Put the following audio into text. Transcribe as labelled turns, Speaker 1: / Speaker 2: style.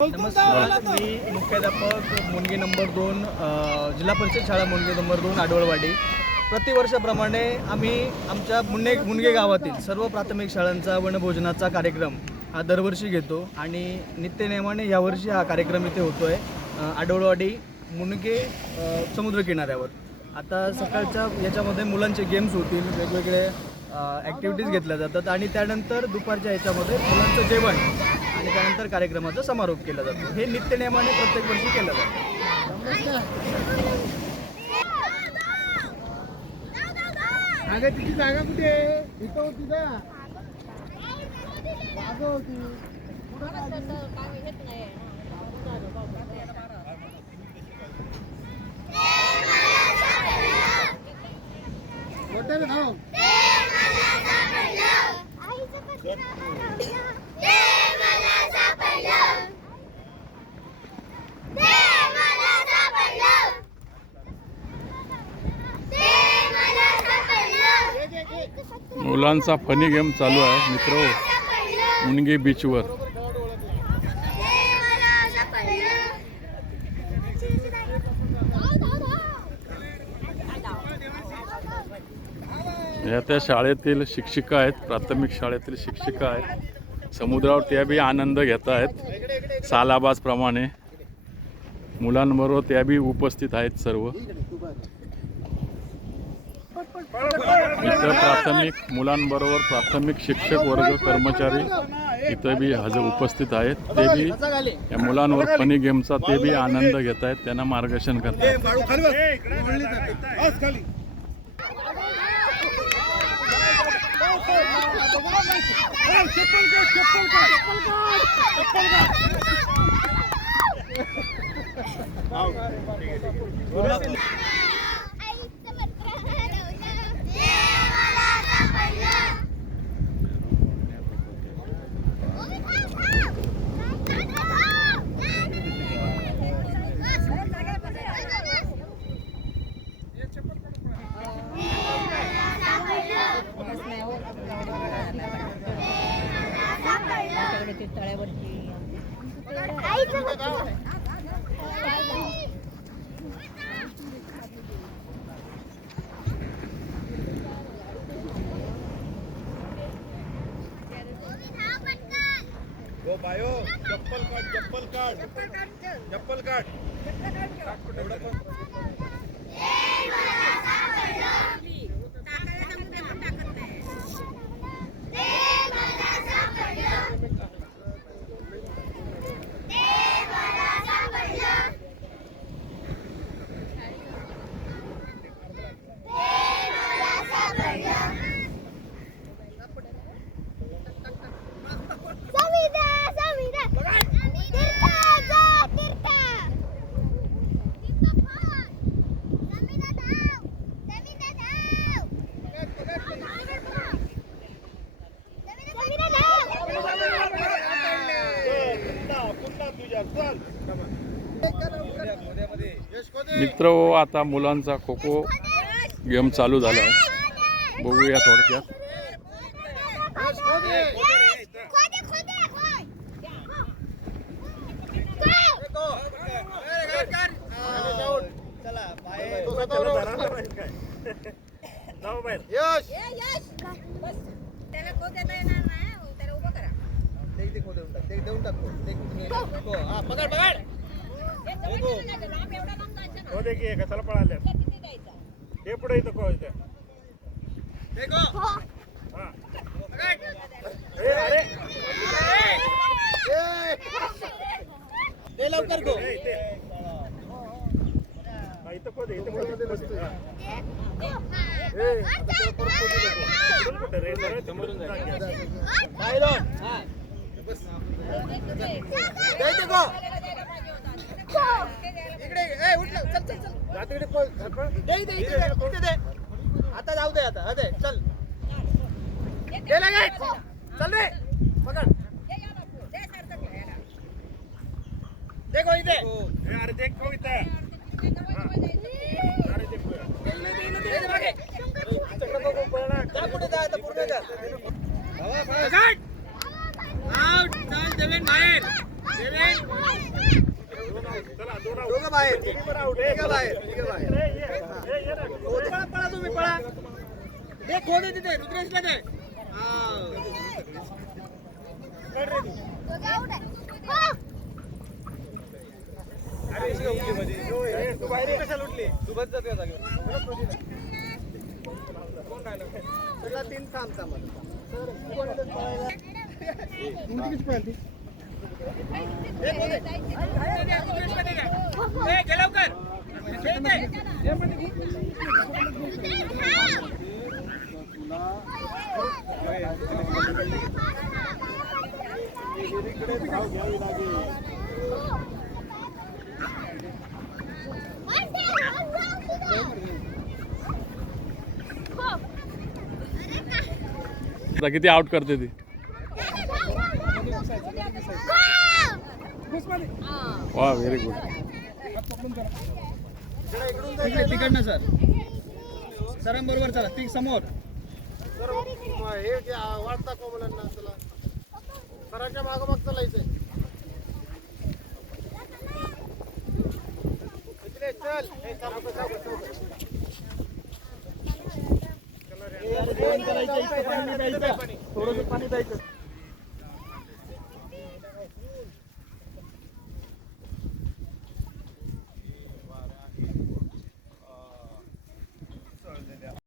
Speaker 1: नमस्कार. मी मुख्याध्यापक मुनगे नंबर दोन जिल्हा परिषद शाळा मुलगी नंबर दोन आडवळवाडी प्रतिवर्षाप्रमाणे आम्ही आमच्या मुन्ने मुनगे गावातील सर्व प्राथमिक शाळांचा वनभोजनाचा कार्यक्रम हा दरवर्षी घेतो आणि नित्यनियमाने यावर्षी हा कार्यक्रम इथे होतो आहे आडवळवाडी मुनगे समुद्रकिनाऱ्यावर आता सकाळच्या याच्यामध्ये मुलांचे गेम्स होतील वेगवेगळे ॲक्टिव्हिटीज घेतल्या जातात आणि त्यानंतर दुपारच्या याच्यामध्ये मुलांचं जेवण आणि त्यानंतर कार्यक्रमाचा समारोप केला जातो. हे नित्यनेमाने प्रत्येक वर्षी केलं जातं.
Speaker 2: अगं तिची जागा कुठे? आहे? इथं होती ना जागा होती. मोठ्याने थांब.
Speaker 3: मुलांचा फनी गेम चालू आहे. मित्र मुनगे बीचवर या त्या शाळेतील शिक्षिका आहेत प्राथमिक शाळेतील शिक्षिका आहेत. समुद्रावर त्या बी आनंद घेत आहेत सालाबाजप्रमाणे मुलांबरोबर त्या बी उपस्थित आहेत सर्व. इथं प्राथमिक मुलांबरोबर प्राथमिक शिक्षक वर्ग कर्मचारी इथं बी हजर उपस्थित आहेत. ते बी या मुलांवर फनी गेमचा ते बी आनंद घेत आहेत. त्यांना मार्गदर्शन करत आहेत.
Speaker 2: चप्पल काढ चप्पल काढ. चप्पल काढ.
Speaker 3: मित्र हो, आता मुलांचा खो खो गेम चालू झाला आहे. बघूया थोडक्यात.
Speaker 4: हो,
Speaker 1: देऊन टाकतो ते तुम्ही- पकड पकड
Speaker 4: जवळ ठेवून द्यायचं, लांब एवढा लांब जायचं ना.
Speaker 2: दे की कशाला पळाले
Speaker 4: हे?
Speaker 2: हे. पुढे इथं को इथं हा अरे
Speaker 1: ते लवकर गो.
Speaker 2: इथे. हा, इथं को दे इथं को दे. हा. ए, आता त्याला परत को दे नको. इकडून कुठं रे सरळ
Speaker 1: हा
Speaker 4: हे
Speaker 1: गो आता जाऊ दे आता. अरे चल.
Speaker 4: हे
Speaker 1: दे लगेच चल रे. पकड.
Speaker 4: हे.
Speaker 1: देखो इथे.
Speaker 2: ए, अरे देख को इथं. अरे देख
Speaker 1: पुढे जा आता पूर्ण जा. आउट चल. देवेन बाहेर.
Speaker 2: out.
Speaker 1: दोघं बाहेर तिघं बाहेर तिघं बाहेर पळा पळा तुम्ही पळा तिथे रुद्रेशला
Speaker 2: तू. अरे, इकडे तू बाहेर
Speaker 1: तू बस जाते जागेवर तीन थांब थांब
Speaker 3: किती आउट करते ती? वा व्हेरी गुड
Speaker 1: तिकडे तिकडनं सर सरांबरोबर चला ती समोर
Speaker 2: सर, हे जे वाट दाखवा मुलांना चला सरांच्या मागोमाग चालायचंय इकडे चल हे
Speaker 1: थोडंसं पाणी प्यायचं